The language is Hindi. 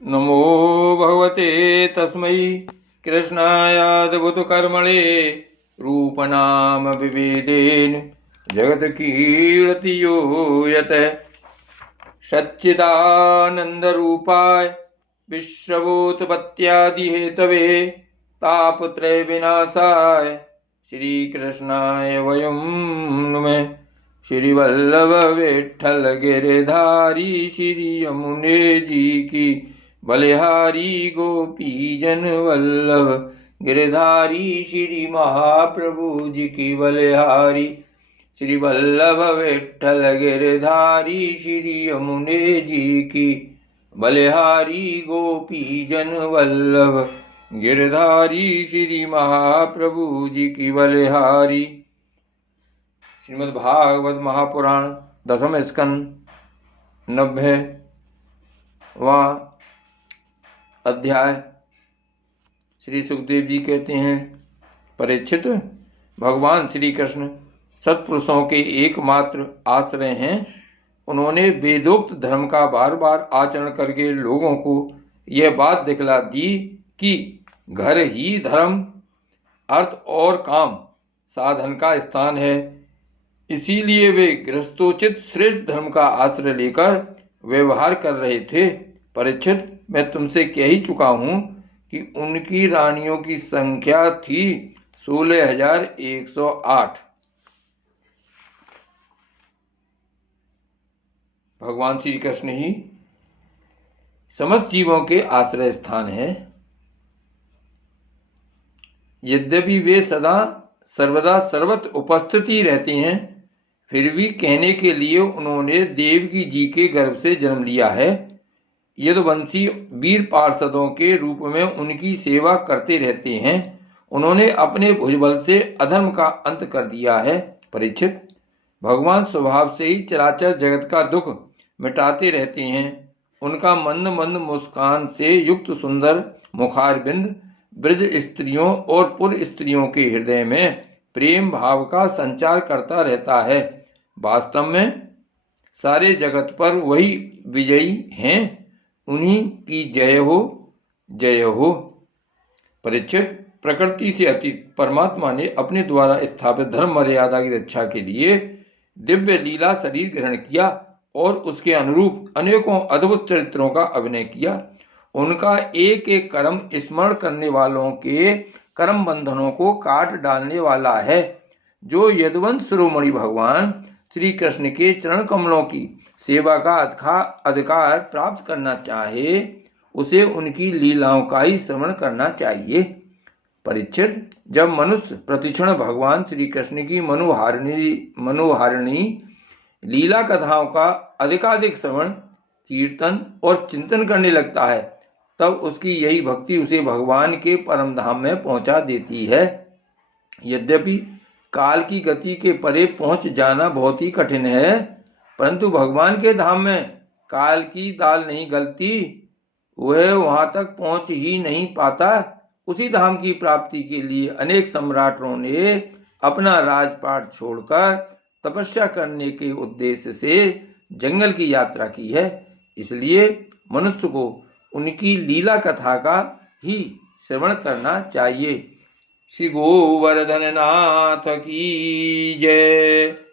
नमो भगवते तस्मै कृष्णायाद्भुतकर्मणे रूपनाम विभेदेन जगत्कीर्तियो यतः सच्चिदानन्दरूपाय विश्वभूतपत्यादिहेतवे तापत्रय विनाशाय श्रीकृष्णाय वयं नुमः। श्रीवल्लभ विठ्ठल गिरधारी श्री यमुने जी की बलिहारी गोपी जन वल्लभ गिरधारी श्री महाप्रभु जी की बलिहारी। श्री वल्लभ विठ्ठल गिरधारी श्री यमुने जी की बलिहारी गोपी जन वल्लभ गिरधारी श्री महाप्रभु जी की बलिहारी। श्रीमद् भागवत महापुराण दसम स्कंद 90वां अध्याय। श्री सुखदेव जी कहते हैं, परीक्षित, भगवान श्री कृष्ण सत्पुरुषों के एकमात्र आश्रय हैं। उन्होंने वेदोक्त धर्म का बार बार आचरण करके लोगों को यह बात दिखला दी कि घर ही धर्म, अर्थ और काम साधन का स्थान है। इसीलिए वे गृहस्थोचित श्रेष्ठ धर्म का आश्रय लेकर व्यवहार कर रहे थे। परीक्षित, मैं तुमसे कह ही चुका हूं कि उनकी रानियों की संख्या थी 16,108। भगवान श्री कृष्ण ही समस्त जीवों के आश्रय स्थान है। यद्यपि वे सदा सर्वदा सर्वत्र उपस्थित ही रहते हैं, फिर भी कहने के लिए उन्होंने देवकी जी के गर्भ से जन्म लिया है। यदुवंशी वीर पार्षदों के रूप में उनकी सेवा करते रहते हैं। उन्होंने अपने भुजबल से अधर्म का अंत कर दिया है। परीक्षित, भगवान स्वभाव से ही चराचर जगत का दुख मिटाते रहते हैं। उनका मंद मंद मुस्कान से युक्त सुंदर मुखारबिंद ब्रज स्त्रियों और पुर स्त्रियों के हृदय में प्रेम भाव का संचार करता रहता है। वास्तव में सारे जगत पर वही विजयी हैं। उन्हीं की जय हो, जय हो। परीक्षित, प्रकृति से अतीत परमात्मा ने अपने द्वारा स्थापित धर्म मर्यादा की रक्षा के लिए दिव्य लीला शरीर ग्रहण किया और उसके अनुरूप अनेकों अद्भुत चरित्रों का अभिनय किया। उनका एक एक कर्म स्मरण करने वालों के कर्म बंधनों को काट डालने वाला है। जो यदुवंश शिरोमणि भगवान श्री कृष्ण के चरण कमलों की सेवा का अधिकार प्राप्त करना चाहे, उसे उनकी लीलाओं का ही श्रवण करना चाहिए। परीक्षित, जब मनुष्य प्रतिक्षण भगवान श्री कृष्ण की मनोहारिणी लीला कथाओं का अधिकाधिक श्रवण, कीर्तन और चिंतन करने लगता है, तब उसकी यही भक्ति उसे भगवान के परम धाम में पहुंचा देती है। यद्यपि काल की गति के परे पहुंच जाना बहुत ही कठिन है, परंतु भगवान के धाम में काल की दाल नहीं गलती। वह वहां तक पहुंच ही नहीं पाता। उसी धाम की प्राप्ति के लिए अनेक सम्राटों ने अपना राजपाट छोड़कर तपस्या करने के उद्देश्य से जंगल की यात्रा की है। इसलिए मनुष्य को उनकी लीला कथा का ही श्रवण करना चाहिए। श्री गोवर्धन नाथ की जय।